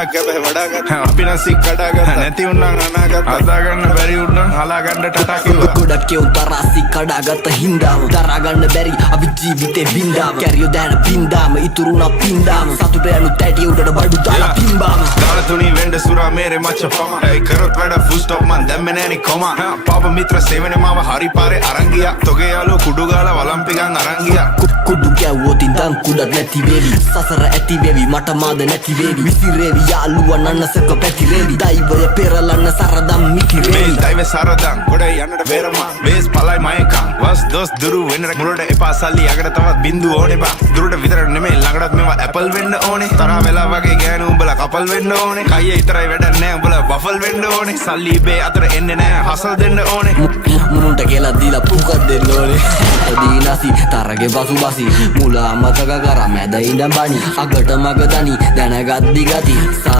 අපි නසි කඩාගත්තා නැති උන්නම් අනාගත අදාගන්න බැරි උන්නම් හලාගන්න ටටා කිව්වා ගොඩක් එවුන් තරාසි කඩාගත්ත හින්දාම දරාගන්න බැරි අපි ජීවිතේ බින්දාම කැරියෝ දැන බින්දාම ඉතුරුනා පින්දාම සතුට යනු තැටි උඩට බඩු දාලා පින්බාම දාලා තුනි වෙන්න සුරා මේරේ මච්ච පම ඒ කරොත් වැඩ ෆුල් ස්ටොප් මන් දැම්මේ නෑනි කොම පාප මිත්‍ර සේවනේ මාව හරි පාරේ අරන් ගියා තොගේ යාළුවෝ කුඩු ගාලා වලම්පිකන් අරන් ගියා කුඩු ගැව්වොත් ඉඳන් කුඩක් නැති වේවි සසර ඇති වේවි මට මාද නැති වේවි විසිරේවි යාළුවා නන්නසක පැතිරේවි දෛවය පෙරලන්න සරදම් මිකිරේවි මේ දෛවය සරදම් ගොඩ යන්නට බේරමා වේස් පලයි මයකම් වස් දොස් දුරු වෙන්න මුලට එපා සල්ලි යකට තවත් බින්දුව ඕනේ බා දුරට විතර නෙමෙයි ළඟටත් මේවා ඇපල් වෙන්න ඕනේ තරහ වෙලා වගේ ගෑනු උඹලා කපල් වෙන්න ඕනේ කයියේ විතරයි වැඩක් නෑ උඹලා බෆල් වෙන්න ඕනේ සල්ලි ඉබේ අතර එන්නේ නෑ හසල් දෙන්න ඕනේ මුනුන්ට කියලා දීලා පුකක් දෙන්න ඕනේ දීනසි තරගේ පසුබසි මුලා මතක කරා මැද ඉඳන් බණි අගට මග දනි දැනගත් දිගති